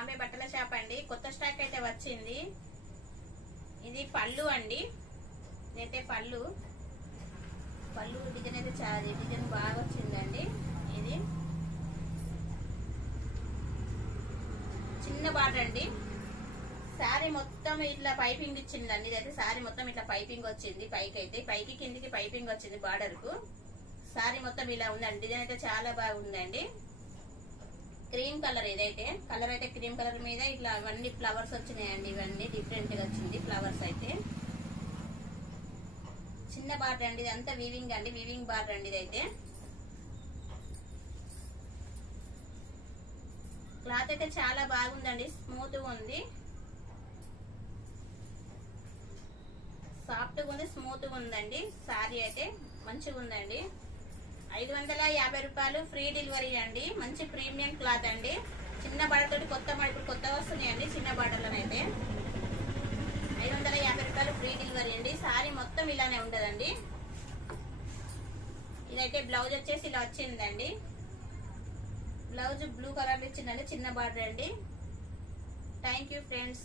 బాంబే బట్టల షాప్ అండి. కొత్త స్టాక్ అయితే వచ్చింది. ఇది పళ్ళు అండి. ఇదైతే పళ్ళు డిజైన్ అయితే చాలా డిజైన్ బాగా వచ్చిందండి. ఇది చిన్న బార్డర్ అండి. శారీ మొత్తం ఇట్లా పైపింగ్ ఇచ్చిందండి. ఇదైతే శారీ మొత్తం ఇట్లా పైపింగ్ వచ్చింది. పైకి కిందికి పైపింగ్ వచ్చింది బార్డర్ కు. శారీ మొత్తం ఇలా ఉందండి. డిజైన్ అయితే చాలా బాగుందండి. క్రీమ్ కలర్ ఇదైతే కలర్ అయితే క్రీమ్ కలర్ మీద ఇట్లా అవన్నీ ఫ్లవర్స్ వచ్చినాయండి. ఇవన్నీ డిఫరెంట్ గా వచ్చింది ఫ్లవర్స్ అయితే. చిన్న బార్డర్ అండి. ఇదంతా వీవింగ్ అండి. వీవింగ్ బార్డర్ అండి. ఇదైతే క్లాత్ అయితే చాలా బాగుందండి. స్మూత్ గా ఉంది, సాఫ్ట్ గా ఉంది, స్మూత్ గా ఉందండి. శారీ అయితే మంచిగా ఉందండి. 550 రూపాయలు, ఫ్రీ డెలివరీ అండి. మంచి ప్రీమియం క్లాత్ అండి. చిన్న బార్డర్ తోటి కొత్త వస్తున్నాయండి. చిన్న బార్డర్లనైతే 550 రూపాయలు, ఫ్రీ డెలివరీ అండి. శారీ మొత్తం ఇలానే ఉంటదండి. ఇదైతే బ్లౌజ్ వచ్చేసి ఇలా వచ్చిందండి. బ్లౌజ్ బ్లూ కలర్ ఇచ్చిందండి. చిన్న బార్డర్ అండి. Thank you friends.